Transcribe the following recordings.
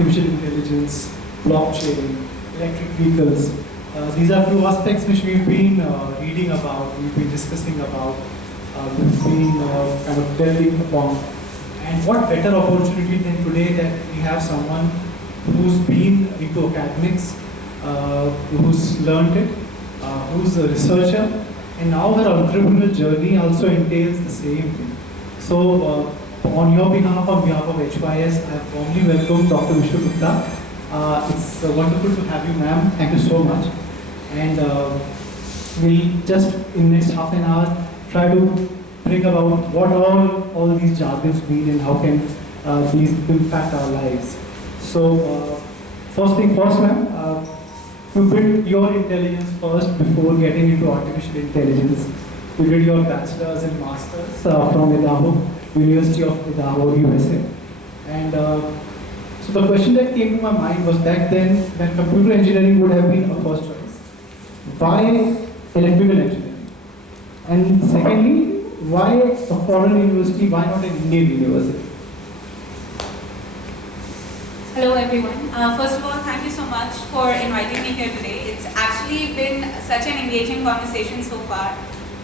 artificial intelligence, blockchain, electric vehicles. These are few aspects which we've been reading about, we've been discussing about, we've been kind of delving upon. And what better opportunity than today that we have someone who's been into academics, who's learned it, who's a researcher, and now her entrepreneurial journey also entails the same thing. So, on your behalf, on behalf of HYS, I warmly welcome Dr. Vishnu Gupta. It's wonderful to have you, ma'am. Thank you so much. And we'll just, in next half an hour, try to bring about what all these jargons mean and how can these impact our lives. So, first thing first, ma'am, you built your intelligence first before getting into artificial intelligence. You did your bachelor's and master's from Idaho, University of Idaho, USA. And so the question that came to my mind was back then, when computer engineering would have been a first choice. Why electrical engineering? And secondly, why a foreign university, why not an Indian university? Hello everyone. First of all, thank you so much for inviting me here today. It's actually been such an engaging conversation so far.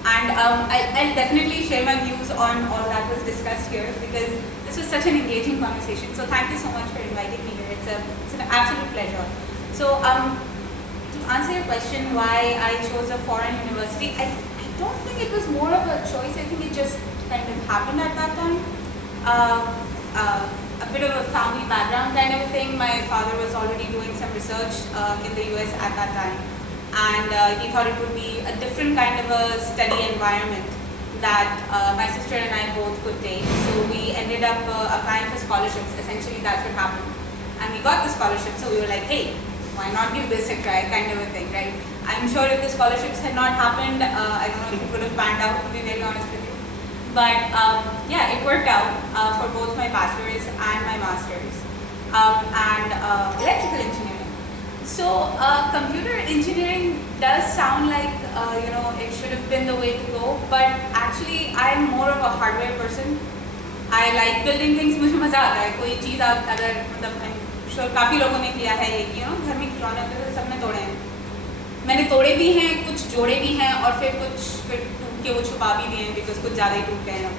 And I'll definitely share my views on all that was discussed here because this was such an engaging conversation. So thank you so much for inviting me here. It's an absolute pleasure. So to answer your question why I chose a foreign university, I don't think it was more of a choice. I think it just kind of happened at that time. A bit of a family background kind of a thing. My father was already doing some research in the US at that time. And he thought it would be a different kind of a study environment that my sister and I both could take. So we ended up applying for scholarships. Essentially, that's what happened. And we got the scholarship, so we were like, hey, why not give this a try, kind of a thing, right? I'm sure if the scholarships had not happened, I don't know if it would have panned out, to be very honest with you. But yeah, it worked out for both my bachelor's and my master's and electrical engineering. So computer engineering does sound like it should have been the way to go, but actually I'm more of a hardware person. I like building things. मुझे मजा आता है कोई चीज़ आप अगर मतलब I'm sure काफ़ी लोगों ने किया है ये घर में खिलौने होते थे सबने तोड़े हैं. मैंने तोड़े भी हैं, कुछ जोड़े भी हैं और फिर टूट के वो छुपा भी दिए हैं because कुछ ज़्यादा ही टूट गए हैं.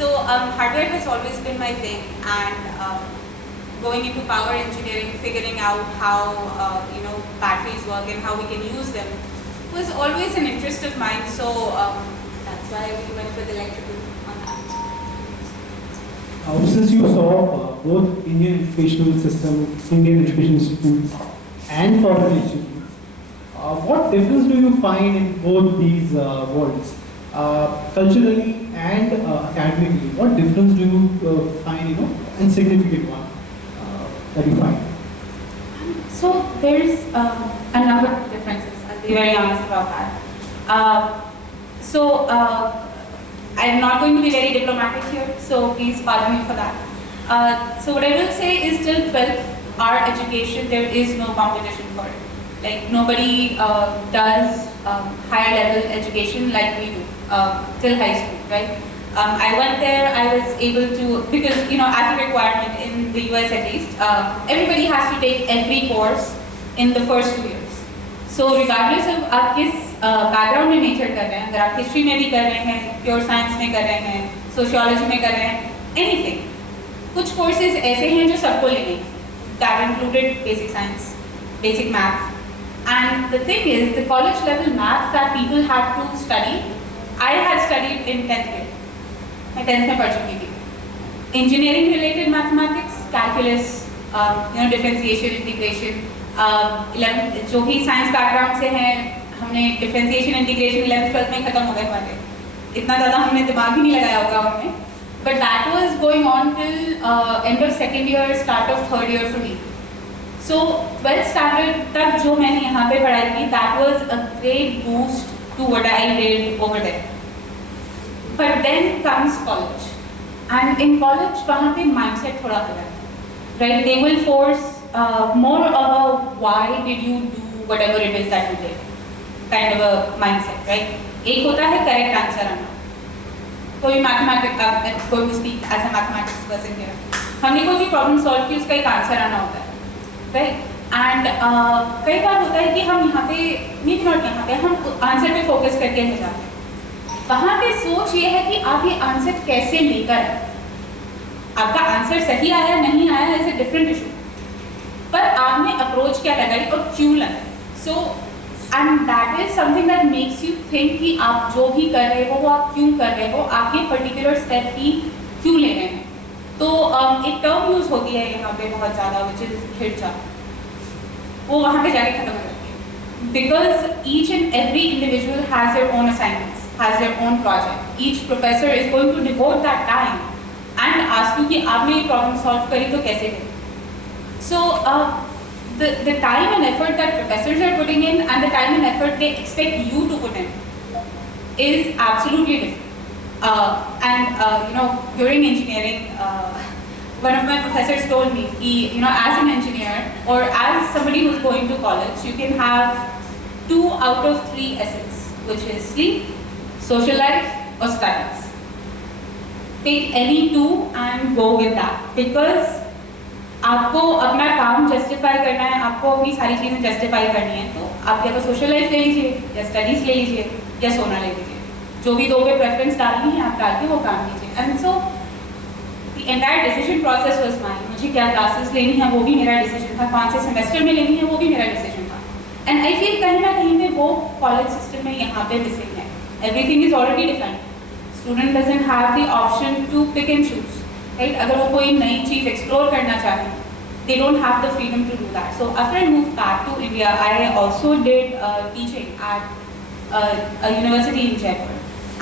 So hardware has always been my thing, and going into power engineering, figuring out how batteries work and how we can use them was always an interest of mine. So that's why we went with electrical on that. Since you saw both Indian educational system, Indian education institutes, and foreign institutes, what difference do you find in both these worlds, culturally and academically? What difference do you find, and significant one? That you find? So there's a number of differences. I'll be very honest about that. I'm not going to be very diplomatic here, so please pardon me for that. So what I will say is till 12th, our education, there is no competition for it. Like nobody does higher level education like we do till high school, right? I went there, I was able to, because as a requirement in the US at least, everybody has to take every course in the first 2 years. So regardless of आप किस background में nature कर रहे हैं, अगर आप history में भी कर रहे हैं, pure science में कर रहे हैं, sociology में कर रहे हैं, anything. कुछ courses ऐसे हैं जो सबको लेंगे. That included basic science, basic math. And the thing is, the college level math that people had to study, I had studied in 10th grade. मैं 10th में पढ़ चुकी थी. Engineering related mathematics, calculus, differentiation, integration, 11th जो भी science background से हैं, हमने differentiation, integration 11th 12th में खत्म हो गए हमारे. इतना ज़्यादा हमने दिमाग ही नहीं लगाया होगा उनमें. But that was going on till end of second year, start of third year for me. So 12th standard तक जो मैंने यहाँ पे पढ़ाई की, that was a great boost to what I did over there. But then comes college, and in college वहाँ पे mindset थोड़ा अलग है, right? They will force more of a why did you do whatever it is that you did, kind of a mindset, right? एक होता है correct answer आना. कोई mathematics, कोई speak as a mathematics person here. हमने कोई भी problem solve की, उसका एक आंसर आना होता है, राइट? एंड कई बार होता है कि हम यहाँ पे नीड नॉट यहाँ पे हम आंसर पे फोकस करके रह जाते हैं। वहाँ पे सोच ये है कि आप ये आंसर कैसे लेकर आए। आपका आंसर सही आया नहीं आया इज ए डिफरेंट इशू, पर आपने अप्रोच क्या लगाई और क्यों लगाई। So and that is something that makes you think कि आप जो भी कर रहे हो वो आप क्यों कर रहे हो, आप ये पर्टिकुलर स्टेप ही क्यों ले रहे हैं। तो एक टर्म यूज होती है यहाँ पे बहुत ज़्यादा, विच इज हिरचा, वो वहाँ पे जाके खत्म हो जाती है। Because each and every individual has their own assignments, has their own project. Each professor is going to devote that time and ask you कि आपने ये प्रॉब्लम सॉल्व करी तो कैसे करी। सो the time and effort that professors are putting in and the time and effort they expect you to put in is absolutely different. You know, during engineering, one of my professors told me, as an engineer or as somebody who's going to college, you can have 2 out of 3 S's, which is sleep, social life, or studies. Take any 2 and go with that, because आपको अपना काम justify करना है, आपको अपनी सारी चीज़ें justify करनी है, तो आप या तो सोशल लाइफ ले लीजिए या स्टडीज़ ले लीजिए या सोना ले लीजिए। जो भी 2 पे प्रेफरेंस डालनी है आप डाल के वो काम कीजिए। And so the entire decision process was mine. मुझे क्या क्लासेस लेनी है वो भी मेरा डिसीजन था, कौन से सेमेस्टर में लेनी है वो भी मेरा डिसीजन था। एंड आई फील कहीं ना कहीं पे वो कॉलेज सिस्टम में यहाँ पे मिसिंग है। Everything is already defined, student doesn't have the option to pick and choose, right? अगर वो कोई नई चीज़ एक्सप्लोर करना चाहें, they don't have the freedom to do that. So after I moved back to India, I also did teaching at a university in Jaipur,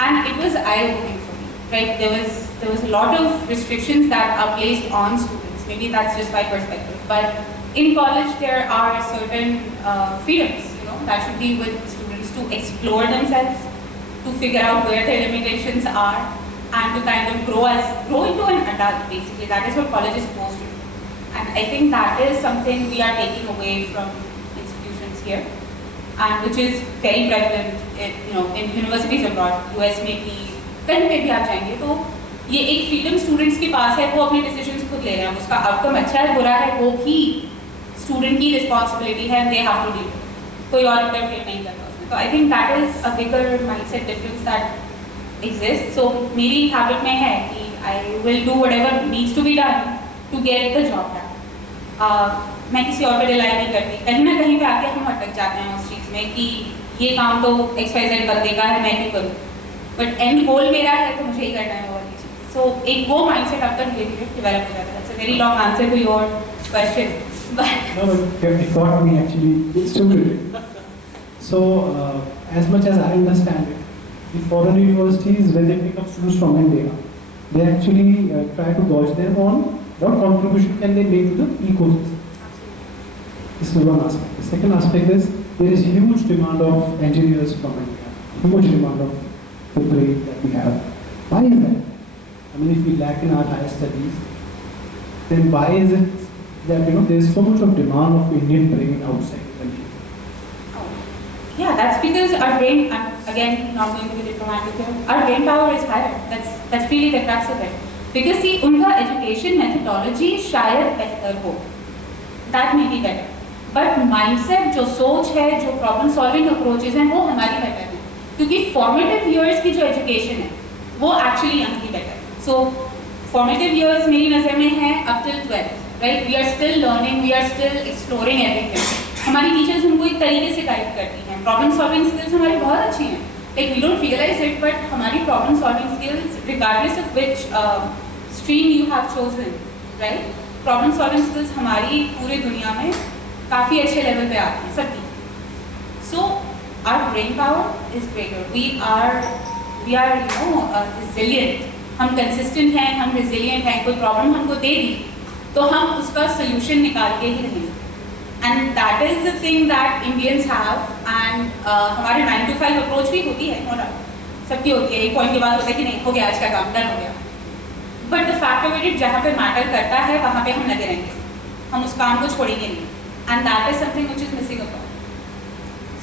and it was eye-opening for me. Right, there was a lot of restrictions that are placed on students. Maybe that's just my perspective, but in college there are certain freedoms, that should be with students to explore themselves, to figure out where their limitations are, and to kind of grow into an adult. Basically, that is what college is supposed to do. And I think that is something we are taking away from institutions here, and which is very prevalent, in universities abroad, US में भी, कहीं पे भी आप जाएंगे तो ये एक freedom students के पास है, वो अपने decisions खुद ले रहे हैं। उसका outcome अच्छा है बुरा है वो भी student की responsibility है, and they have to deal with it. कोई और interfere नहीं करता उसमें। तो I think that is a bigger mindset difference that exists. So मेरी habit में है कि I will do whatever needs to be done to get the job done. मैं किसी और पे रिलाई नहीं करती। कहीं ना कहीं पे आके हम अटक जाते हैं उस चीज़ में कि ये काम तो XYZ बंदे का है, मैं क्यों करूँ, बट एंड गोल मेरा है तो मुझे ही करना है वो वाली चीज़। सो एक वो माइंडसेट आपका धीरे धीरे डेवलप हो जाता है। It's a very long answer to your question, but no, it got me actually. It's too good. So as much as I understand it, the foreign universities, when they pick up students from India, they actually try to gauge them on what contribution can they make to the ecosystem. This is one aspect. The second aspect is there is huge demand of engineers from India, huge demand of the brain that we have. Why is that? I mean, if we lack in our higher studies, then why is it that there is so much of demand of Indian brain outside the country? Yeah, that's because our brain, again, not going to be diplomatic here, our brain power is higher. That's really the crux of it. Because see, उनका education methodology शायद बेहतर हो, that may be better, but mindset, जो सोच है, जो problem solving approaches हैं, वो हमारी बेटर है। क्योंकि फॉर्मेटिव ईयर्स की जो एजुकेशन है वो एक्चुअली यहाँ की बेटर है। सो फॉर्मेटिव ईयर्स मेरी नज़र में है up till 12th, right? We are still learning, we are still exploring everything. हमारी टीचर्स हमको एक तरीके से गाइड करती हैं, प्रॉब्लम सॉल्विंग स्किल्स हमारी बहुत अच्छी हैं, like we don't realize it, but हमारी problem solving skills, regardless of which stream you have chosen, right? Problem solving skills हमारी पूरी दुनिया में काफ़ी अच्छे level पे आती हैं सबकी। So our brain power is greater. We are resilient. हम consistent हैं, हम resilient हैं। कोई problem हमको दे दी तो हम उसका solution निकाल के ही रहेंगे। And that is the thing that Indians have, and हमारे 9 to 5 अप्रोच भी होती है, सबकी होती है। एक पॉइंट के बाद होता है कि नहीं हो गया आज का काम, डन हो गया, but the fact of it, जहाँ पे मैटर करता है वहाँ पे हम लगे रहेंगे, हम उस काम को छोड़ेंगे नहीं, and that is something which is missing upon.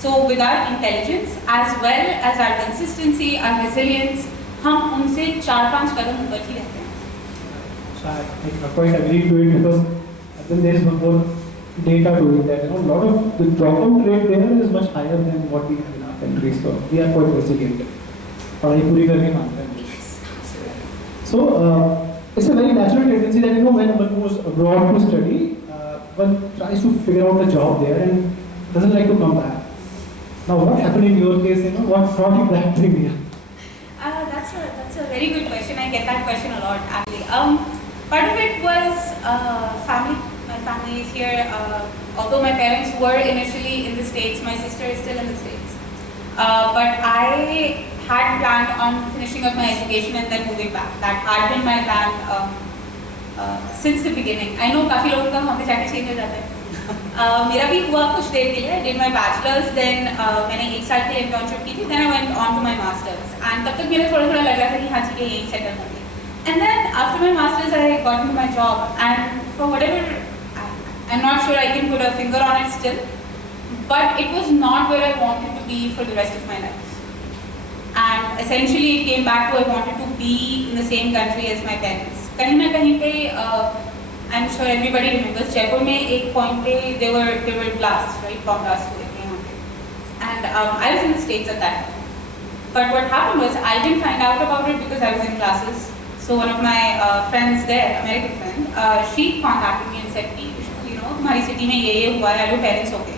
So with our intelligence as well as our consistency, our resilience, हम उनसे 4-5 कदम ऊपर ही रहते हैं। I quite agree to it because then there is one more data to it that a lot of the dropout rate there is much higher than what we have in our country. So we are quite resilient. पढ़ाई पूरी करके मानते हैं. So it's a very natural tendency that when one goes abroad to study, one tries to figure out a job there and doesn't like to come back. Now, what happened in your case? What brought you back to India? That's a very good question. I get that question a lot actually. Part of it was family. My family is here. Although my parents were initially in the States, my sister is still in the States. But I had planned on finishing up my education and then moving back. That had been my plan since the beginning. I know काफी लोगों का वहाँ पे जाके change हो जाता है. मेरा भी हुआ कुछ देर के लिए. I did my bachelor's, then मैंने 1 साल के लिए internship की थी. Then I went on to my master's. And तब तक मेरा थोड़ा लग रहा था कि हाँ ठीक है यहीं settle होंगे. And then after my master's, I got into my job. And for whatever, I'm not sure I can put a finger on it still. But it was not where I wanted to be for the rest of my life. And essentially it came back to I wanted to be in the same country as my parents. कहीं ना कहीं पे I'm sure everybody remembers Jaipur में एक point पे there were blasts, right? Bomb blasts हुए थे यहाँ पे. And I was in the States at that time. But what happened was I didn't find out about it because I was in classes. So one of my friends there, American friend, she contacted me and said, तुम्हारी city में ये हुआ है, your parents हो गए.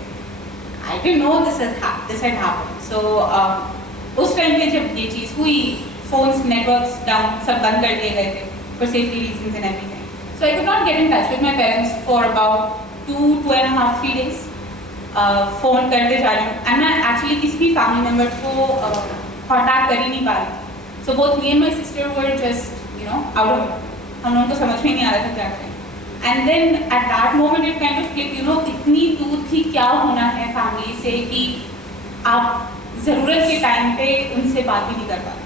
I didn't know this had happened. So उस time पे जब ये चीज़ हुई, phones, networks down, सब बंद कर दिए गए थे for safety reasons and everything. So I could not get in touch with my parents for about 2.5, 3 days. Phone करते जा रही हूँ, and मैं actually किसी भी family member को contact कर ही नहीं पा रही. So both me and my sister were just out of it. हम लोगों को समझ में नहीं आ रहा था क्या करें. And then at that moment it kind of clicked, इतनी दूर थी क्या होना है family से कि आप ज़रूरत के टाइम पे उनसे बात भी नहीं कर पाते.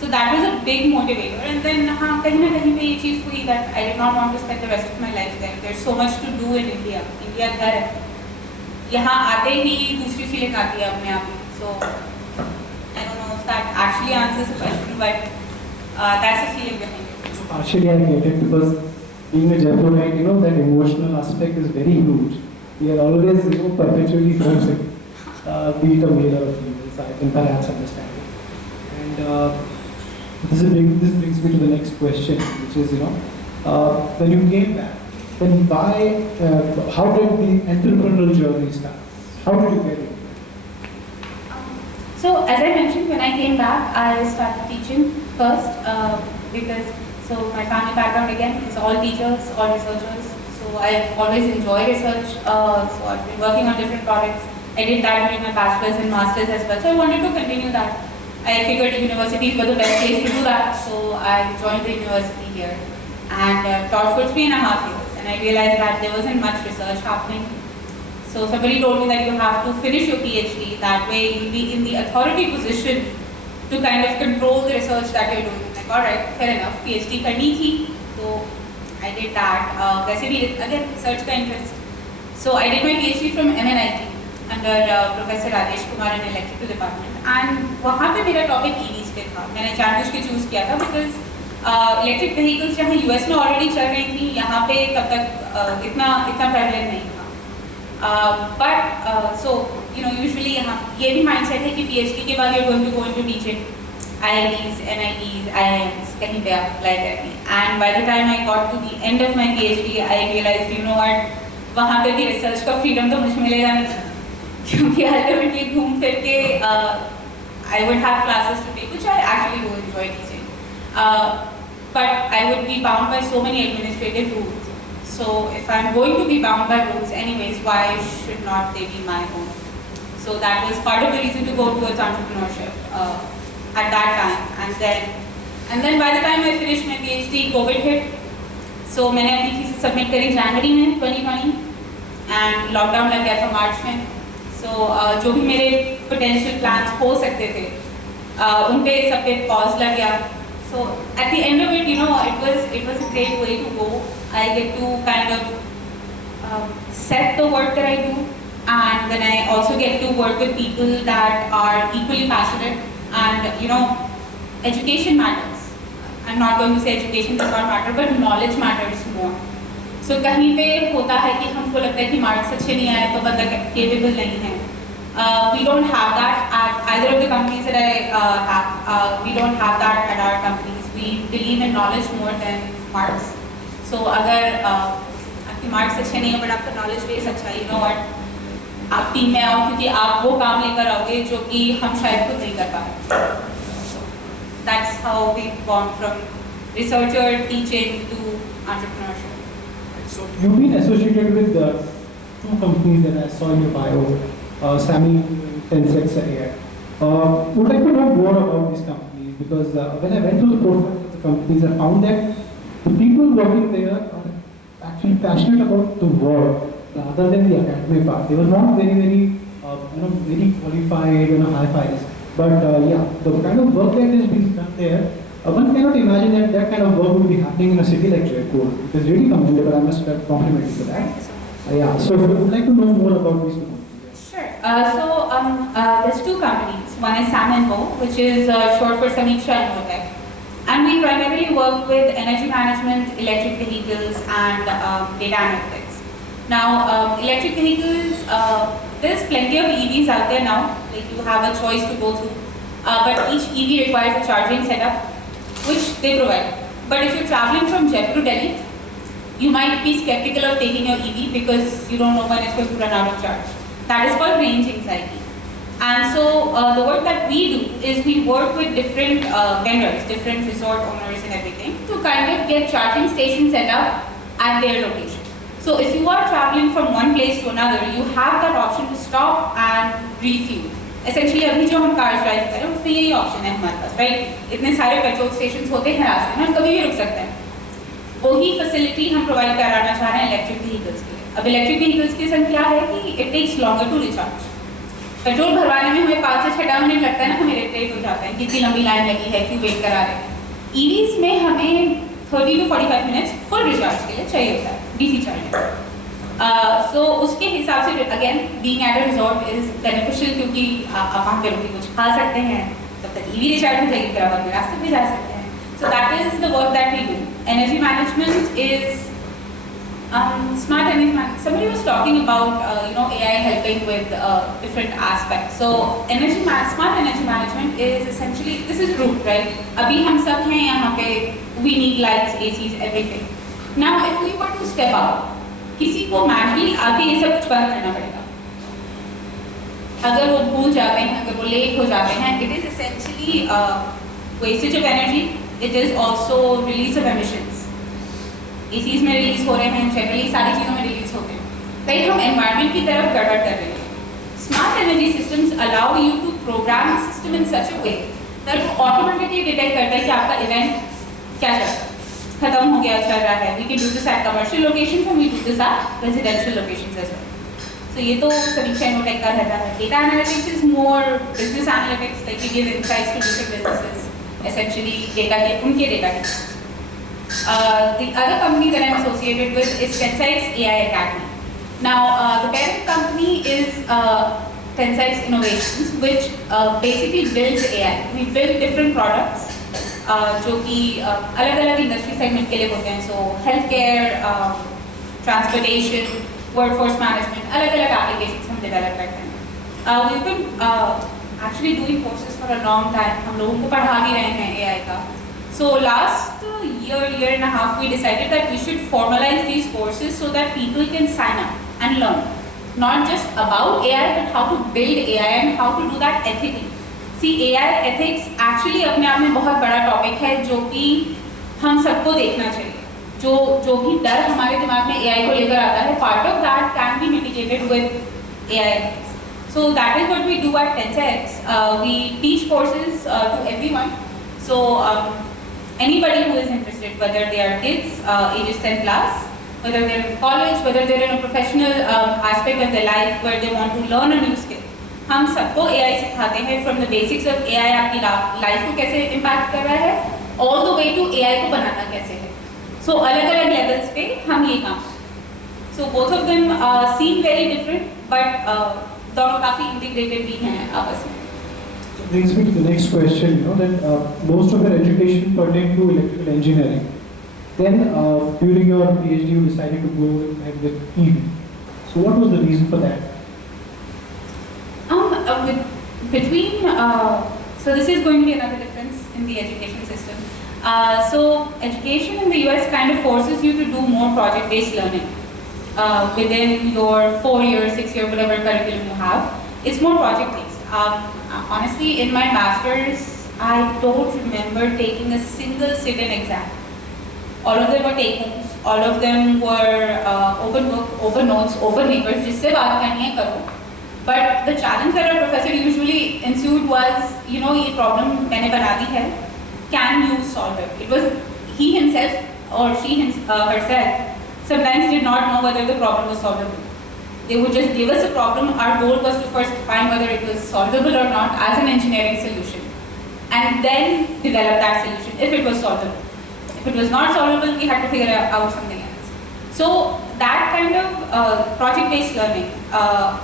So that was a big motivator. And then हाँ कहीं ना कहीं पे ये चीज़ हुई that I did not want to spend the rest of my life there. There's so much to do in India. India घर है. यहाँ आते ही दूसरी feeling आती है अपने आप. So I don't know if that actually answers the question, but that's the feeling behind it. So partially I get it because being a Jaipurite, that emotional aspect is very huge. We are always, perpetually homesick, be it a male or a female. So I can perhaps understand it. And this brings me to the next question, which is, when you came back, then how did the entrepreneurial journey start? How did you get it? So as I mentioned, when I came back, I started teaching first because my family background again is all teachers, all researchers. So I've always enjoyed research. So I've been working on different projects. I did that during my bachelor's and master's as well. So I wanted to continue that. I figured universities were the best place to do that. So I joined the university here and taught for 3.5 years. And I realized that there wasn't much research happening. So somebody told me that you have to finish your PhD. That way you'll be in the authority position to kind of control the research that you're doing. Like, all right, fair enough. PhD करनी थी, so I did that. वैसे भी again research का interest. So I did my PhD from MNIT under Professor Rajesh Kumar in electrical department. And वहाँ पे मेरा topic EVs पे था. मैंने जानबूझ के choose किया था because electric vehicles जहाँ US में already चल रही थी, यहाँ पे तब तक इतना prevalent नहीं था. But usually यहाँ ये भी mindset है कि PhD के बाद you're going to go into teaching. IITs, NITs, IIMs, कहीं पे आप apply करनी. And by the time I got to the end of my PhD, I realized, वहाँ पे भी research का freedom तो मुझे मिलेगा नहीं. क्योंकि ultimately घूम फिर के I would have classes to take, which I actually do enjoy teaching. But I would be bound by so many administrative rules. So if I'm going to be bound by rules anyways, why should not they be my own? So that was part of the reason to go towards entrepreneurship at that time. And then by the time I finished my PhD, COVID hit. So मैंने अपनी thesis submit करी January में 2020 and lockdown लग गया था March में. So जो भी मेरे potential plans हो सकते थे, उन पे सब पे pause लग गया. So at the end of it, it was a great way to go. I get to kind of set the work that I do, and then I also get to work with people that are equally passionate. And education matters. I'm not going to say education does not matter, but knowledge matters more. So कहीं पे होता है कि हमको लगता है कि marks अच्छे नहीं आए तो बंदा capable नहीं है. We don't have that at either of the companies that I have. We don't have that at our companies. We believe in knowledge more than marks. So अगर आपकी मार्क्स अच्छे नहीं है but आपका knowledge base अच्छा है, you know what? आप team में आओ क्योंकि आप वो काम लेकर आओगे जो कि हम शायद खुद नहीं कर पाए. That's how we've gone from researcher, teaching to entrepreneurship. So you've been associated with two companies that I saw in your bio, SAMI, Tensex, and AI. Would like to know more about these companies because when I went through the profile of the companies, I found that the people working there are actually passionate about the work rather than the academic part. They were not very qualified, high-fives. But yeah, the kind of work that is being done there, one cannot imagine that kind of work would be happening in a city like Jaipur. It is really commendable. I must compliment you for that. Yeah, so I would like to know more about these two companies. Sure. There's two companies. One is Sam & Co, which is short for Samiksha Infotech. And we primarily work with energy management, electric vehicles, and data analytics. Now, electric vehicles, there's plenty of EVs out there now. Like you have a choice to go through. But each EV requires a charging setup, which they provide. But if you're traveling from Jaipur to Delhi, you might be skeptical of taking your EV because you don't know when it's going to run out of charge. That is called range anxiety. And so the work that we do is we work with different vendors, different resort owners and everything to kind of get charging stations set up at their location. So if you are traveling from one place to another, you have that option to stop and refuel. Essentially अभी जो हम car drive कर रहे हैं उसमें यही option है हमारे पास, राइट? इतने सारे पेट्रोल स्टेशन होते हैं रास्ते में, हम कभी भी रुक सकते हैं. वही फैसिलिटी हम प्रोवाइड कराना चाह रहे हैं इलेक्ट्रिक व्हीकल्स के लिए. अब इलेक्ट्रिक व्हीकल्स की संख्या है कि it takes longer to recharge. Petrol भरवाने में हमें 5 से 6 मिनट लगता है ना, हमें इरिटेट हो जाता है कितनी लंबी लाइन लगी है, क्यों वेट करा रहे हैं. ईवीज में हमें 30 to 45 मिनट्स फुल रिचार्ज के लिए चाहिए होता है डीसी चार्जिंग. सो उसके हिसाब से again being at a resort is beneficial क्योंकि आप वहाँ पे रुके कुछ खा सकते हैं, तब तक ईवी रिचार्ज हो जाएगी, फिर आप अपने रास्ते पे जा सकते हैं. So that is the work that we do. Energy management is smart energy management. Somebody was talking about AI helping with different aspects. So smart energy management is essentially, this is root, right? अभी हम सब हैं यहाँ पे, we need lights, ACs, everything. Now if we were to step out, किसी को manually आके ये सब कुछ बंद करना पड़ेगा. अगर वो भूल जाते हैं, अगर वो लेट हो जाते हैं, it is essentially wastage of energy. It is also release of emissions. ACs में रिलीज हो रहे हैं, जनरली सारी चीज़ों में रिलीज होते हैं. राइट, हम एनवायरनमेंट की तरफ गड़बड़ कर रहे हैं. Smart energy systems allow you to program the system in such a way that वो ऑटोमेटिकली डिटेक्ट करता है कि आपका इवेंट क्या चल रहा है, खत्म हो गया, चल रहा है. We can do this at commercial locations and we do this at residential locations as well. So ये तो समीक्षा इनोटेक का रहता है. Data analytics is more business analytics, like we give insights to different businesses. Essentially data के उनके data के. The other company that I'm associated with is Tensex AI Academy. Now the parent company is Tensex Innovations, which basically builds AI. We build different products जो कि अलग-अलग industry segment के लिए होते हैं. So healthcare, transportation, workforce management, अलग-अलग applications हम develop करते हैं. We've been actually doing courses for a long time. हम लोगों को पढ़ा भी रहे हैं AI का. So last year and a half, we decided that we should formalize these courses so that people can sign up and learn, not just about AI, but how to build AI and how to do that ethically. See, AI ethics actually अपने आप में बहुत बड़ा topic है जो कि हम सबको देखना चाहिए. जो भी डर हमारे दिमाग में AI को लेकर आता है, part of that can be mitigated with AI ethics. So that is what we do at Tensex. We teach courses to everyone. So anybody who is interested, whether they are kids, ages 10 plus, whether they're in college, whether they're in a professional aspect of their life where they want to learn a new skill, हम सबको AI सिखाते हैं. From the basics of AI आपकी life को कैसे impact कर रहा है, all the way to AI को बनाना कैसे है. So अलग-अलग लेवल्स पे हम ये काम. So both of them seem very different, but दोनों काफ़ी इंटीग्रेटेड भी हैं आपस में. Brings me to the next question. You know that most of your education pertained to electrical engineering. Then, during your PhD, you decided to go ahead with EV. So, what was the reason for that? So this is going to be another difference in the education system. So education in the US kind of forces you to do more project-based learning within your 4-year, 6-year, whatever curriculum you have. It's more project-based. Honestly, in my master's, I don't remember taking a single sit-in exam. All of them were take-homes. All of them were open book, open notes, open papers. जिससे बात करनी है करो. But the challenge that our professor usually ensued was, you know, ये problem मैंने बना दी है, can you solve it? It was he himself or she herself sometimes did not know whether the problem was solvable. They would just give us a problem. Our goal was to first find whether it was solvable or not as an engineering solution, and then develop that solution if it was solvable. If it was not solvable, we had to figure out something else. So that kind of project-based learning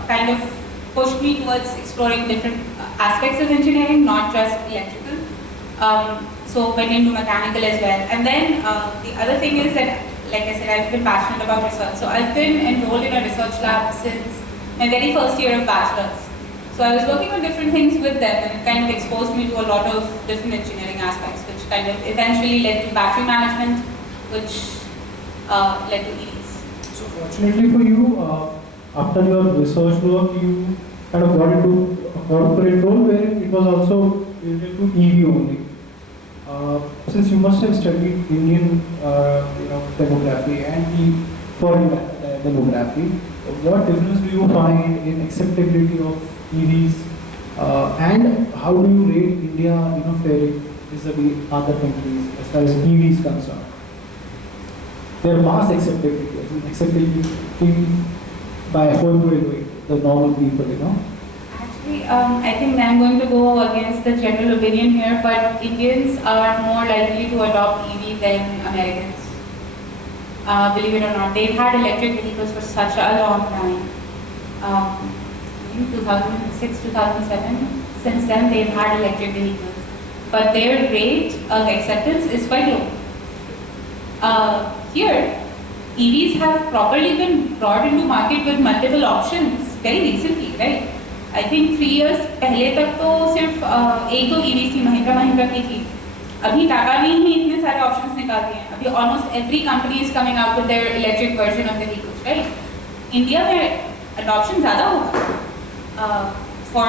kind of pushed me towards exploring different aspects of engineering, not just electrical. So went into mechanical as well. And then the other thing is that, like I said, I've been passionate about research. So I've been enrolled in a research lab since my very first year of bachelor's. So I was working on different things with them, and it kind of exposed me to a lot of different engineering aspects, which kind of eventually led to battery management, which led to EVs. So fortunately for you, after your research work, you kind of got into a corporate role where it was also related to EV only. Since you must have studied Indian demography and foreign demography, what difference do you find in acceptability of EVs, and how do you rate India fairly vis-a-vis other countries as far as EV is concerned? Their mass acceptability by the normal people, Actually, I think I'm going to go against the general opinion here, but Indians are more likely to adopt EV than Americans. Believe it or not, they've had electric vehicles for such a long time. In 2006, 2007, since then they've had electric vehicles. But their rate of acceptance is quite low. Here, EVs have properly been brought into market with multiple options very recently, right? I think 3 years पहले तक तो सिर्फ एक दो EVs थी, महिंद्रा की थी. अभी टाटा ने ही इतने सारे options निकाल दिए हैं. अभी almost every company is coming out with their electric version of the vehicles, right? India में adoption ज़्यादा होगा. For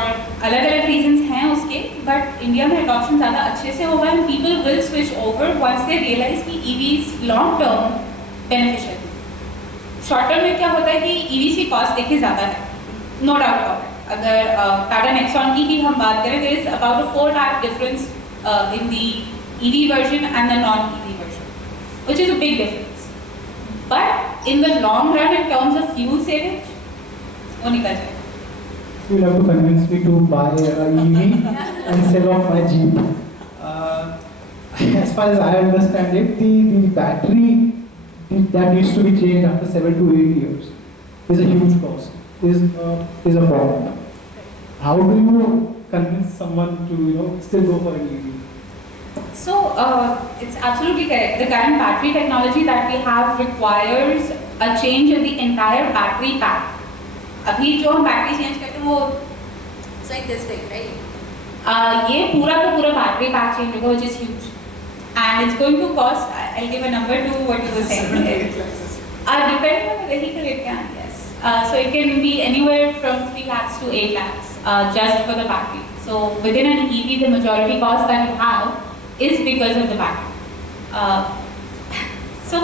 अलग-अलग reasons हैं उसके, but India में adoption ज़्यादा अच्छे से होगा and people will switch over once they realize कि EVs long term beneficial. Short term में क्या होता है कि EVs की cost देखिए ज़्यादा है, no doubt about it. अगर टाटा नेक्सॉन की ही हम बात करें, there is about a 4 lakh difference in the EV version and the non-EV version, which is a big difference. But in the long run, in terms of fuel savings, वो निकल जाएगा. You'll have to convince me to buy an EV and sell off my Jeep. As far as I understand it, the battery that needs to be changed after 7 to 8 years is a huge cost, is a problem. How do you convince someone to still go for an EV? So it's absolutely correct. The current battery technology that we have requires a change in the entire battery pack. अभी जो हम battery change करते हैं वो it's like this big, right? ये पूरा का पूरा battery pack change होगा, which is huge, and it's going to cost. I'll give a number to what you were saying. Depending on the vehicle, it can, yes. So it can be anywhere from 3 lakhs to 8 lakhs just for the battery. So within an EV, the majority cost that you have is because of the battery. So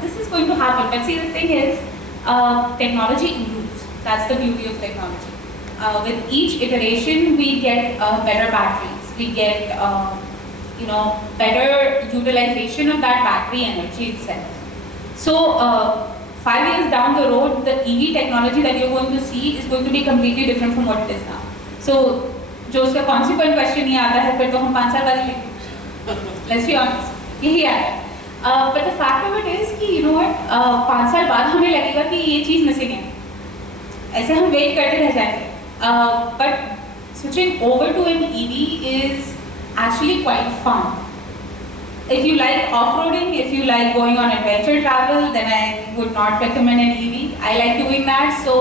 this is going to happen. But see, the thing is, technology improves. That's the beauty of technology. With each iteration, we get better batteries. We get better utilization of that battery energy itself. So 5 years down the road, the EV technology that you're going to see is going to be completely different from what it is now. So जो उसका consequent question ये आता है, फिर तो हम 5 साल बाद ही लेंगे. Let's be honest, यही आता है. But the fact of it is कि you know what, 5 साल बाद हमें लगेगा कि ये चीज़ मिसिंग है. ऐसे हम वेट करते रह जाएंगे. But switching over to an EV is actually quite fun. If you like off-roading, if you like going on adventure travel, then I would not recommend an EV. I like doing that, so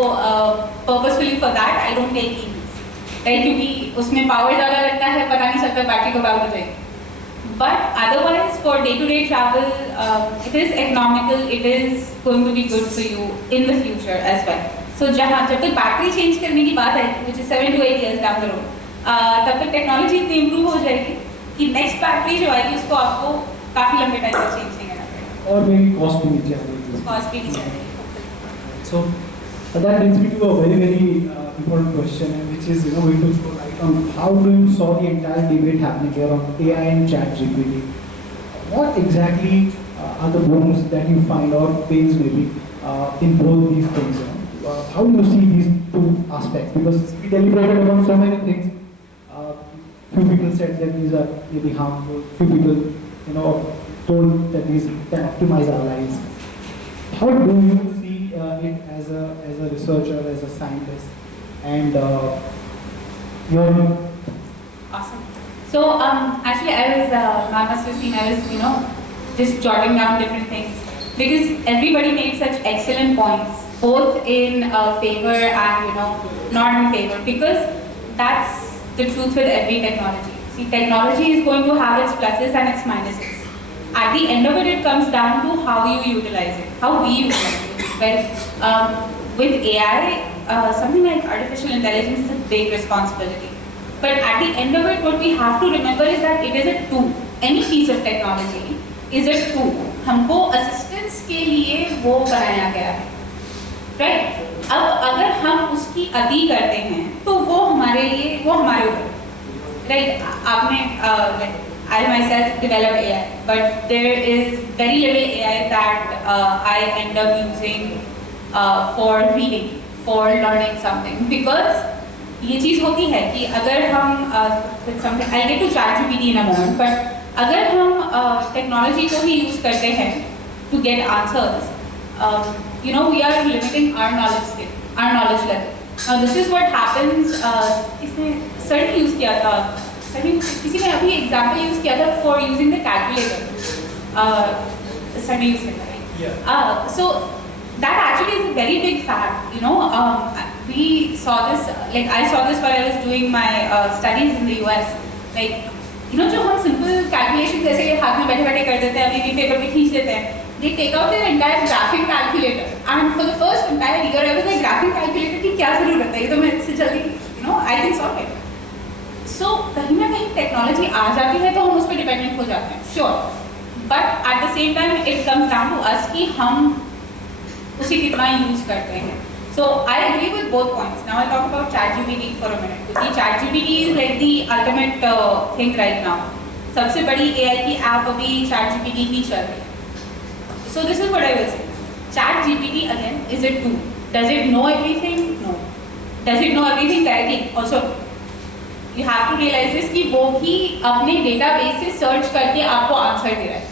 purposefully for that, I don't take EVs. Right? क्योंकि उसमें power ज़्यादा लगता है, पता नहीं चलता battery कब out हो जाएगी. But otherwise, for day-to-day travel, it is economical. It is going to be good for you in the future as well. So जब तक बैटरी चेंज करने की बात है, which is 7 to 8 years down the road, तब तक technology इतनी improve हो जाएगी कि नेक्स्ट बैटरी जो आएगी उसको आपको काफ़ी लंबे टाइम तक चेंज नहीं करना पड़ेगा और मेरी कॉस्ट भी नीचे आ जाएगी. कॉस्ट भी नीचे आएगी. So that brings me to a very important question, which is going to throw light on how do you saw the entire debate happening here on AI and ChatGPT. What exactly are the bones that you find or pains maybe in both these things? How do you see these two aspects? Because we deliberated about so many things. Few people said that these are maybe harmful. Few people, told that these can optimize our lives. How do you see it as a researcher, as a scientist, and your? Awesome. So actually, I was not must have seen. I was just jotting down different things because everybody made such excellent points, both in favor and not in favor, because that's the truth with every technology. See, technology is going to have its pluses and its minuses. At the end of it, it comes down to how you utilize it, how we utilize it. Well, with AI, something like artificial intelligence is a big responsibility. But at the end of it, what we have to remember is that it is a tool. Any piece of technology is a tool. हमको assistance के लिए वो बनाया गया है, right? अब अगर हम उसकी अति करते हैं तो वो हमारे ऊपर, right? आपने I myself develop AI, but there is very little AI that I end up using for reading, for learning something, because ये चीज़ होती है कि अगर हम something, I'll get to ChatGPT in a moment, but अगर हम technology को ही use करते हैं to get answers, we are limiting our knowledge skill, our knowledge level. Now this is what happens. इसने सर ने यूज़ किया था, किसी ने अभी एग्जाम्पल यूज़ किया था for using the calculator. Sir ने यूज़ किया था. So that actually is a very big fact. We saw this. Like I saw this while I was doing my studies in the US. Like जो हम simple calculation जैसे हाथ में बैठे-बैठे कर देते हैं, अभी भी पेपर पे खींच देते हैं. They take out their entire graphing calculator, and for the first entire year I was like, graphing calculator की क्या ज़रूरत है? ये तो मैं इससे जल्दी I can solve it. So कहीं ना कहीं टेक्नोलॉजी आ जाती है तो हम उस पर डिपेंडेंट हो जाते हैं, sure. But at the same time it comes down to us कि हम उसे कितना यूज़ करते हैं. So I agree with both points. Now I'll talk about ChatGPT for a minute. क्योंकि ChatGPT is like the ultimate thing right now. सबसे बड़ी AI की ऐप अभी ChatGPT ही चल रही है. So this is what I will say. ChatGPT again is a tool. Does it know everything? No. Does it know everything correctly? Also, you have to realize this कि वो भी अपने database से search करके आपको answer दे रहा है,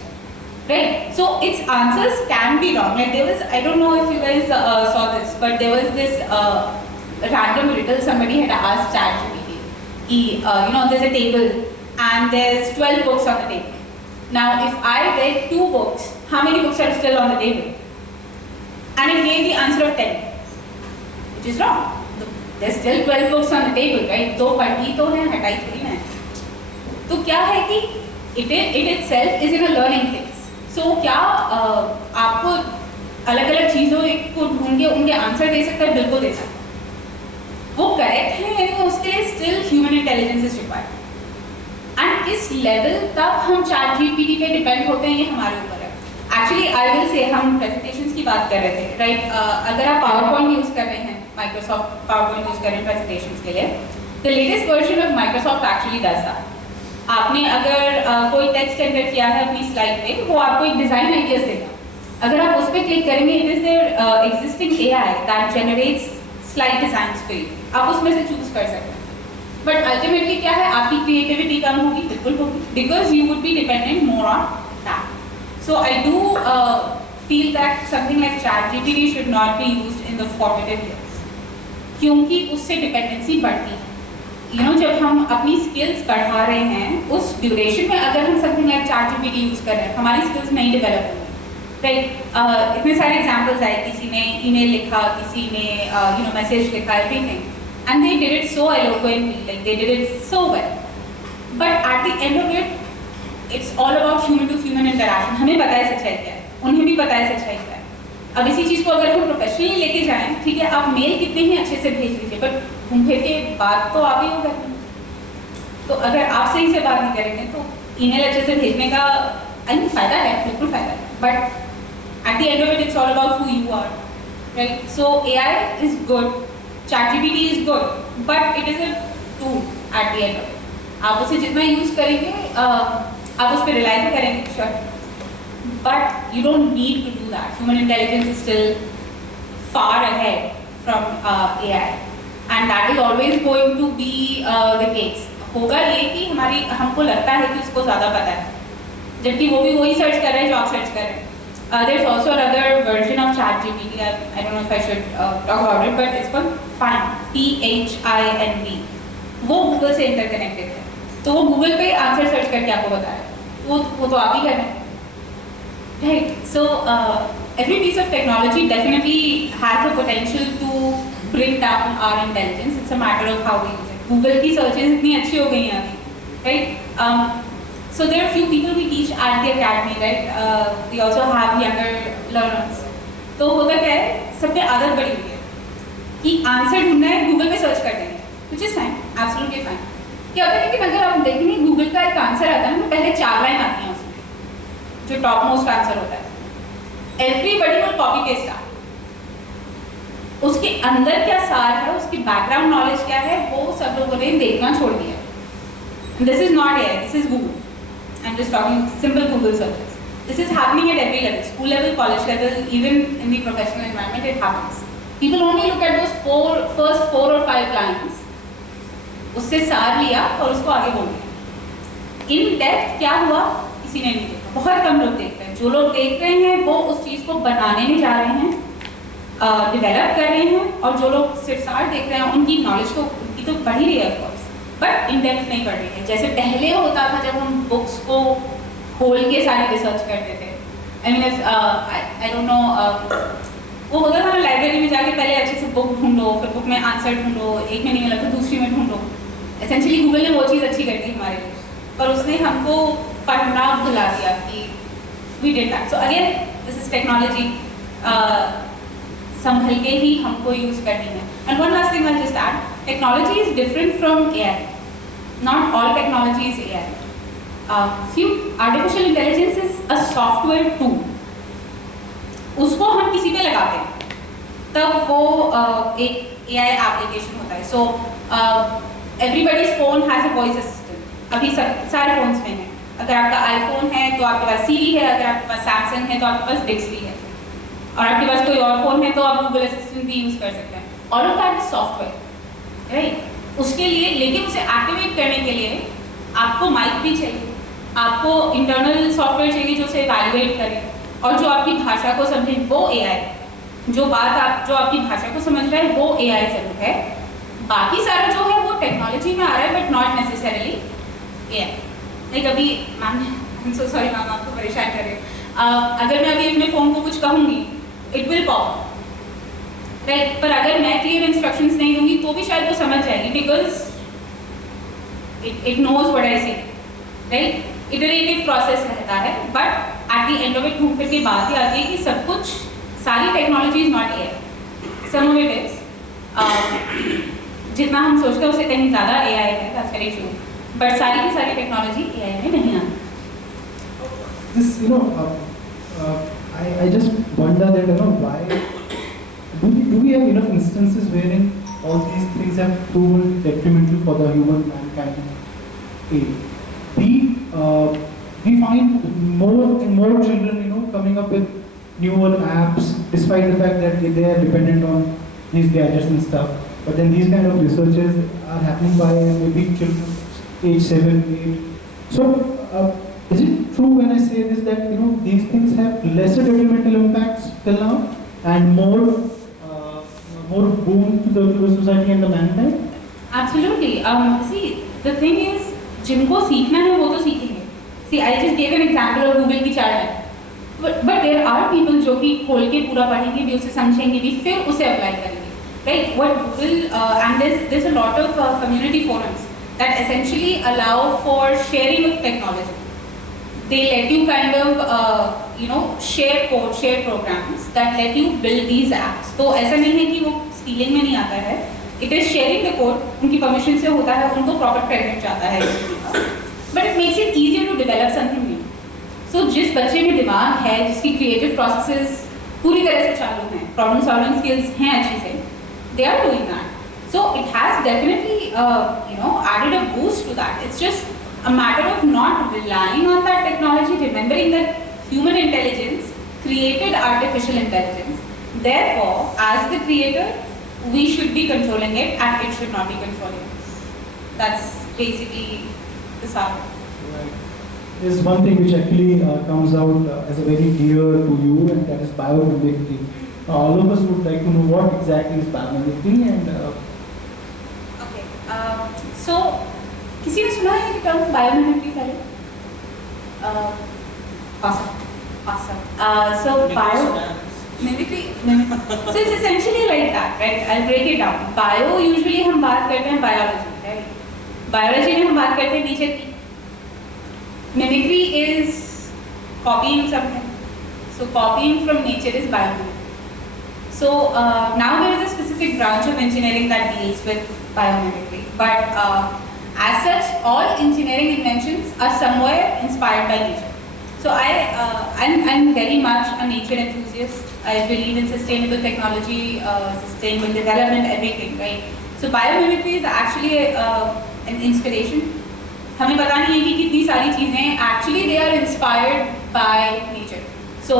right? So its answers can be wrong. Like there was, I don't know if you guys saw this, but there was this random riddle somebody had asked ChatGPT. There's a table and there's 12 books on the table. Now, if I read 2 books, how many books are still on the table? And it gave the answer of 10, which is wrong. There's still 12 books on the table, right? 2 पढ़ी तो हैं, हटाई थोड़ी ना है. तो क्या है कि it itself is in a learning phase. So क्या आपको अलग-अलग चीज़ों को ढूंढ के उनके आंसर दे सकता है? बिल्कुल दे सकता है. वो करेक्ट है यानी उसके लिए still human intelligence is required. And किस लेवल तक हम ChatGPT पे डिपेंड होते हैं ये हमारे ऊपर है. एक्चुअली आई विल से हम प्रेजेंटेशंस की बात कर रहे थे, राइट? अगर आप पावरपॉइंट यूज़ कर रहे हैं, माइक्रोसॉफ्ट पावरपॉइंट यूज़ कर रहे हैं प्रेजेंटेशंस के लिए, the latest version of Microsoft actually does that. आपने अगर कोई टेक्स्ट एंटर किया है अपनी स्लाइड पे, वो आपको एक डिज़ाइन आइडियाज देगा. अगर आप उस पर क्लिक करेंगे, it is their existing AI that generates slide designs for you. आप उसमें से चूज कर सकते हैं. बट अल्टीमेटली क्या है, आपकी क्रिएटिविटी कम होगी, बिल्कुल होगी, because you would be dependent more on that. So I do feel that something like ChatGPT should not be used in the formative years, क्योंकि उससे डिपेंडेंसी बढ़ती है. जब हम अपनी स्किल्स बढ़ा रहे हैं उस ड्यूरेशन में अगर हम समथिंग लाइक ChatGPT यूज़ कर रहे हैं, हमारी स्किल्स नहीं डेवलप होंगी, राइट। इतने सारे एग्जांपल्स आए, किसी ने ईमेल लिखा, किसी ने मैसेज लिखा, everything, and they did it so eloquently, like they did it so well, but at the end of it it's all about human to human interaction. हमें पता है सच्चाई क्या है, उन्हें भी पता है सच्चाई क्या है। अब इसी चीज़ को अगर हम प्रोफेशनली लेके जाएं, ठीक है, आप मेल कितने ही अच्छे से भेज लीजिए, बट घूम फिर के बात तो आप ही होगा। तो अगर आप सही से बात नहीं करेंगे तो ईमेल अच्छे से भेजने का फ़ायदा है, बिल्कुल फ़ायदा है, but at the end of it it's all about who you are, right. So AI is good, ChatGPT is good, but it is a tool at the end of it. आप उसे जितना यूज़ करेंगे, आप उस पर rely तो करेंगे, sure, but you don't need to do that. Human intelligence is still far ahead from AI, and that is always going to be the case. होगा ये कि हमको लगता है कि उसको ज़्यादा पता है, जबकि वो भी वही सर्च कर रहे हैं जो आप सर्च कर रहे हैं। There's also another version of ChatGPT. I don't know if I should talk about it, but it's called Find, PHIND. वो गूगल से इंटरकनेक्टेड है, तो वो गूगल पे आंसर सर्च करके आपको बता रहा है, वो तो आप ही कर रहे हैं, right? So every piece of technology definitely has the potential to bring down our intelligence. It's a matter of how we use it. Google की searches इतनी अच्छी हो गई हैं अभी, right? So there are a few people we teach at the academy, right? We also have younger learners. तो होता क्या है, सब पे आदत पड़ी हुई है कि आंसर ढूंढना है, गूगल पे सर्च कर देंगे, which is fine, absolutely fine. क्या होता है, लेकिन अगर आप देखेंगे गूगल का एक आंसर आता है ना, तो पहले 4 लाइन आती हैं उसमें, जो टॉप मोस्ट आंसर होता है। Everybody will copy paste that. उसके अंदर क्या सार है, उसकी बैकग्राउंड नॉलेज क्या है, वो सब लोगों ने देखना छोड़ दिया। This is not AI, this is Google. I am just talking simple Google searches. This is happening at every level, school level, college level, even in the professional environment it happens. People only look at those first 4 or 5 lines, उससे सार लिया और उसको आगे बोल दिया। In depth क्या हुआ किसी ने नहीं देखा, बहुत कम लोग देख रहे हैं। जो लोग देख रहे हैं वो उस चीज़ को बनाने में जा रहे हैं, डेवलप कर रहे हैं, और जो लोग सिर्फ सार देख रहे हैं उनकी नॉलेज तो उनकी तो बढ़ ही रही है ऑफकोर्स, बट इन डेप्थ नहीं बढ़ रही है। जैसे पहले होता था जब हम बुक्स को खोल के सारी रिसर्च करते थे। I mean I don't know, वो होता था ना लाइब्रेरी में जाके पहले अच्छे से बुक ढूंढो, फिर बुक में आंसर ढूंढो, एक में नहीं मिला तो दूसरी में ढूंढो। एसेंशियली गूगल ने वो चीज़ अच्छी कर दी हमारे लिए, पर उसने हमको पढ़ना भुला दिया कि we did that. So again this is technology, संभल के ही हमको यूज़ करनी है। And one last thing I just add, technology is different from AI. Not all technology is AI. Artificial intelligence is a software tool, उसको हम किसी पे लगाते हैं तब वो एक AI एप्लीकेशन होता है। So everybody's phone has a voice assistant, अभी सारे फोन्स में है। अगर आपका iPhone है तो आपके पास Siri है, अगर आपके पास Samsung है तो आपके पास Bixby है, और आपके पास कोई और फोन है तो आप गूगल असिस्टेंट भी यूज़ कर सकते हैं। All of that is software, right. उसके लिए, लेकिन उसे एक्टिवेट करने के लिए आपको माइक भी चाहिए, आपको इंटरनल सॉफ्टवेयर चाहिए जो उसे इवैल्यूएट करे, और जो आपकी भाषा को समझे वो AI, जो आपकी भाषा को समझ रहा है वो AI जरूर है। बाकी सारा जो है वो टेक्नोलॉजी में आ रहा है, but not necessarily AI। Like अभी मैम, सो सॉरी मैम, आपको परेशान कर रही हूँ। अगर मैं अभी अपने फ़ोन को कुछ कहूँगी, इट विल पॉप, राइट। पर अगर मैं क्लियर इंस्ट्रक्शंस नहीं दूंगी तो भी शायद वो समझ जाएगी, because it knows what I say, right. Iterative process रहता है, but at the end of it घूम फिर के बात ही आती है कि सब कुछ, सारी technology is not AI, some of it is. जितना हम सोचते हैं उससे कहीं ज़्यादा AI है, दैट्स वेरी ट्रू, बट सारी की सारी टेक्नोलॉजी AI में नहीं आती। This, I just wonder that, why do we have enough instances wherein all these things have proven detrimental for the human mankind? A. B. We find more and more children, coming up with newer apps, despite the fact that they are dependent on these gadgets and stuff. But then these kind of researches are happening by maybe children age 7, 8. So, is it true when I say this that these things have lesser detrimental impacts till now and more boon to the society and the mankind? Absolutely. See, the thing is, जिनको सीखना है वो तो सीखेंगे. See, I just gave an example of Google की chart. But there are people जो कि खोल के पूरा पढ़ेंगे भी, उसे समझेंगे भी, फिर उसे अप्लाई करेंगे. Right? What Google and there's a lot of community forums that essentially allow for sharing of technology. They let you kind of share code, share programs that let you build these apps. तो ऐसा नहीं है कि वो stealing में नहीं आता है. It is sharing the code, उनकी परमिशन से होता है, उनको प्रॉपर क्रेडिट जाता है, but it makes it easier to develop something new. So जिस बच्चे में दिमाग है, जिसकी क्रिएटिव प्रोसेसेस पूरी तरह से चालू हैं, प्रॉब्लम सॉल्विंग स्किल्स हैं अच्छी से, they are doing that. So it has definitely added a boost to that. It's just a matter of not relying on that technology, remembering that human intelligence created artificial intelligence. Therefore, as the creator, we should be controlling it and it should not be controlling us. That's basically the sum. Right. There's one thing which actually comes out as a very dear to you, and that is biomimicry. All of us would like to know what exactly is biomimicry and Okay. So, किसी ने सुना है ये term biomimicry पहले? Awesome. So Mimicry. So it's essentially like that, right? I'll break it down. Bio usually हम बात करते हैं biology, right? Biology में हम बात करते हैं nature की. Mimicry is copying something. So copying from nature is biomimicry. So now there is a specific branch of engineering that deals with biomimicry. But as such, all engineering inventions are somewhere inspired by nature. So I'm very much a nature enthusiast. I believe in sustainable technology, sustainable development, everything, right? So biomimicry is actually an inspiration. हमें पता नहीं है कि कितनी सारी चीजें actually they are inspired by nature. So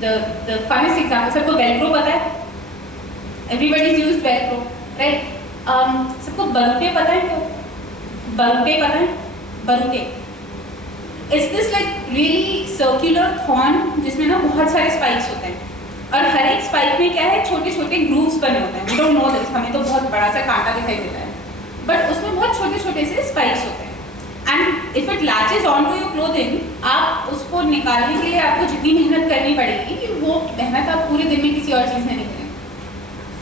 the funnest example, सबको Velcro पता है? Everybody's used Velcro, right? सबको बरूटे पता है क्या? बरूटे पता है? बरूटे. It's this like really circular thorn जिसमें ना बहुत सारे spikes होते हैं, और हर एक spike में क्या है, छोटे छोटे grooves बने होते हैं. We don't know this, हमें तो बहुत बड़ा सा कांटा दिखाई देता है, but उसमें बहुत छोटे छोटे से spikes होते हैं. And if it latches onto your clothing, आप उसको निकालने के लिए आपको जितनी मेहनत करनी पड़ेगी, वो मेहनत आप पूरे दिन में किसी और चीज़ में नहीं करेंगे.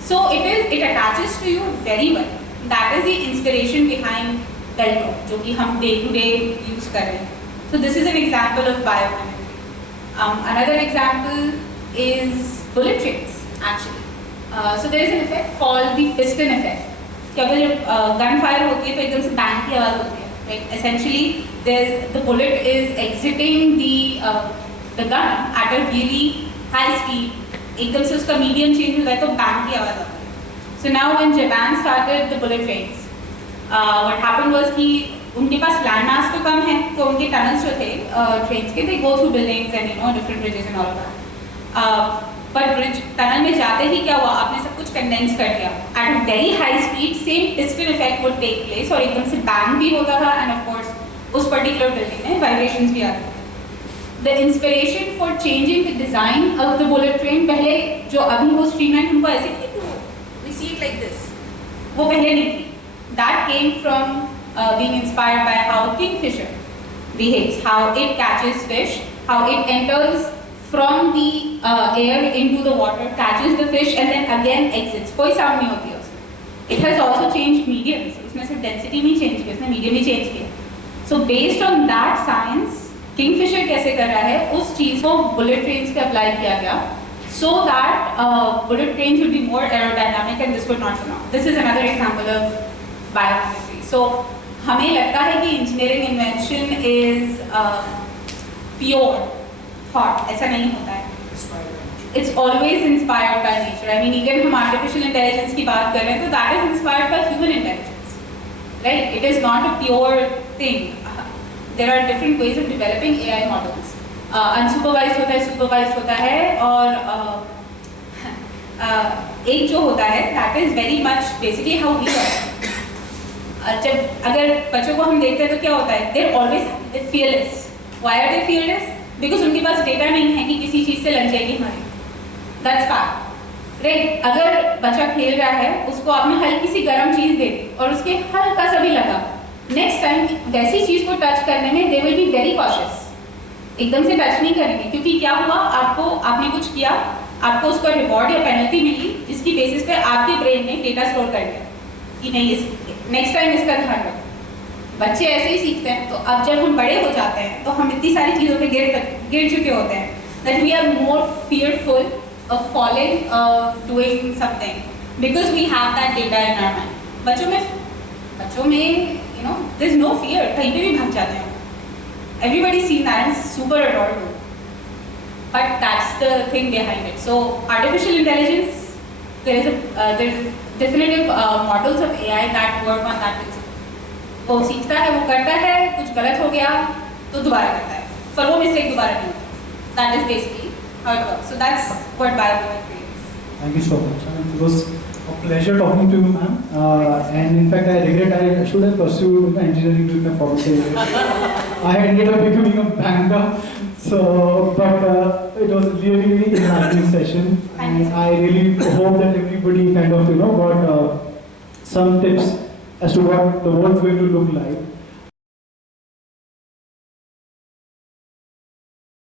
So it attaches to you very well. That is the inspiration behind Velcro, जो कि हम day to day use कर रहे हैं. So this is an example of biomimicry. Another example is bullet trains, actually. So there is an effect called the piston effect. कि अगर जब gun fire होती है तो एकदम से bang की आवाज़ होती है. Right? Essentially, the bullet is exiting the gun at a really high speed. एकदम से उसका medium change होता है तो bang की आवाज़ आती है. So now when Japan started the bullet trains, what happened was कि उनके पास लैंड मास तो कम है, तो उनके टनल्स जो थे ट्रेन्स के, they go through buildings and different bridges and all that. पर ब्रिज टनल में जाते ही क्या हुआ, आपने सब कुछ कंडेंस कर दिया at very high speed. Same piston effect would take place और एकदम से बैंग भी होता था, एंड ऑफ कोर्स उस पर्टिकुलर बिल्डिंग में वाइब्रेशंस भी आते थे. The inspiration for changing the design of the bullet train, पहले जो अभी वो स्ट्रीमलाइन हमको ऐसी थी, we see it like this, वो पहले नहीं थी. That came from being inspired by how kingfisher behaves, how it catches fish, how it enters from the air into the water, catches the fish and then again exits. कोई sound नहीं होती है उसमें. It has also changed mediums. उसने सिर्फ density नहीं change किया, उसने medium ही change किया. So based on that science, kingfisher कैसे कर रहा है, उस चीज़ को bullet trains पे apply किया गया, so that bullet trains would be more aerodynamic and this would not turn off. This is another example of biomimicry. So हमें लगता है कि engineering invention is pure thought, ऐसा नहीं होता है. It's always inspired by nature. I mean even हम artificial intelligence की बात कर रहे हैं तो that is inspired by human intelligence, right? It is not a pure thing. There are different ways of developing AI models. Unsupervised होता है, supervise होता है, और एक जो होता है that is very much basically how we are. जब अगर बच्चों को हम देखते हैं तो क्या होता है, there always fearless. Why are they fearless? Because उनके पास डेटा नहीं है कि किसी चीज़ से लग जाएगी हमारी. That's fact, right? अगर बच्चा खेल रहा है, उसको आपने हल्की सी गर्म चीज़ दे दी, और उसके हल्का सा भी लगा, नेक्स्ट टाइम वैसी चीज़ को टच करने में they will be very cautious, एकदम से टच नहीं करेंगे, क्योंकि क्या हुआ, आपने कुछ किया, आपको उसका रिवॉर्ड या पेनल्टी मिली, जिसकी बेसिस पे आपके ब्रेन ने डेटा स्टोर कर लिया कि नहीं, नेक्स्ट टाइम इसका ध्यान रखो। बच्चे ऐसे ही सीखते हैं। तो अब जब हम बड़े हो जाते हैं तो हम इतनी सारी चीज़ों पे गिर चुके होते हैं that we are more fearful of falling, doing something because we have that data in our mind. बच्चों में there's no fear, कहीं पे भी भाग जाते हैं। Everybody's seen that and super adorable. But that's the thing behind it. So artificial intelligence, there is definitive models of AI that work on that principle. वो सीखता है, वो करता है, कुछ गलत हो गया तो दोबारा करता है, पर वो मिस्टेक दोबारा नहीं होती। That is basically how it works. So that's what biomimicry is. Thank you so much. It was a pleasure talking to you, ma'am. And in fact, I regret I should have pursued engineering during my formative years. I ended up becoming a banker. So, but it was really, really enlightening session. And I really hope that everybody kind of, got some tips as to what the world's going to look like.